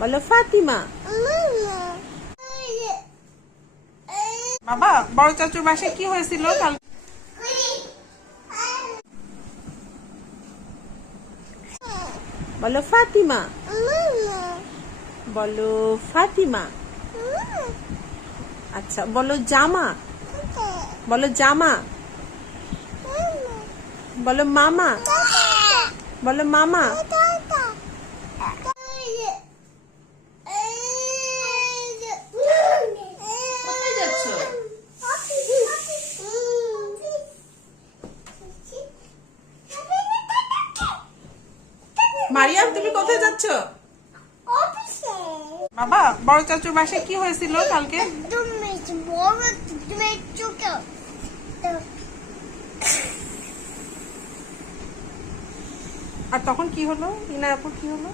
বলো ফাতিমা। বাবা, বড় চাচুর বাসায় কি হয়েছিল কাল? বলো ফাতিমা। বলো ফাতিমা। আচ্ছা, বলো জামা। বলো জামা। বলো মামা। বলো মামা। কোথায় যাচ্ছ? মারিয়াম, তুমি কোথায় যাচ্ছ? বাবা, বড় চাচুর বাসায় কি হয়েছিল কালকে? আর তখন কি হলো? ইনার আপু কি হলো?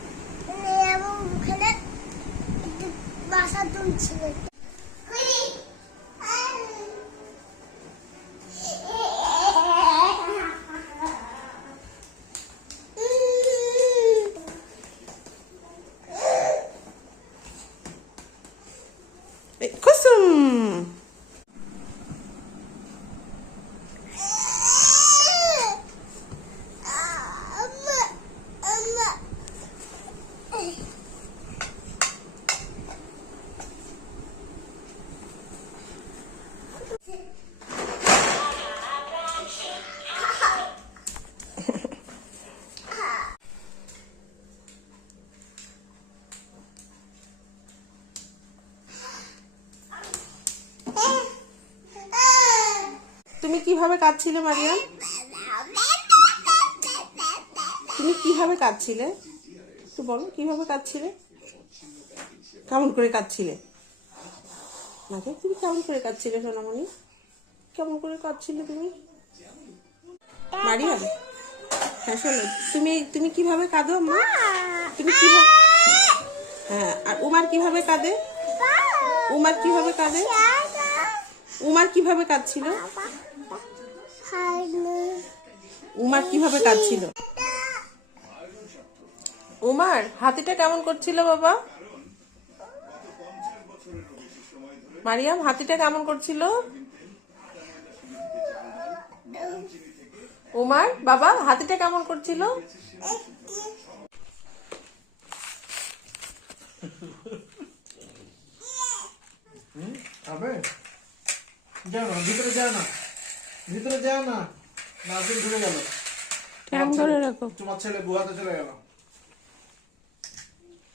বাসা তুলছিল। কুসুম। তুমি কিভাবে কাঁদছিলে মারিয়াম? তুমি কিভাবে কাঁদছিলে? একটু বলো, কিভাবে কাঁদছিলে? কেমন করে কাঁদছিলে? মারিয়াম, তুমি কেমন করে কাঁদছিলে সোনামণি? কেমন করে কাঁদছিলে তুমি? মারিয়াম, হ্যাঁ শোনো, তুমি কিভাবে কাঁদো মা? তুমি কিভাবে? হ্যাঁ, আর উমার কিভাবে কাঁদে? উমার কিভাবে কাঁদে? উমার কিভাবে কাঁদছিল? উমার কিভাবে কাঁদছিল? উমার হাতিটা কেমন করছিল বাবা? মারিয়াম, হাতিটা কেমন করছিল? উমার বাবা, হাতিটা কেমন করছিল? যাও না, ভিতরে যাও না, ভিতরে যাও না। নাজরীন ঢুকে গেল। কেমন করে রাখো? তোমার ছেলে গুহাতে চলে গেল।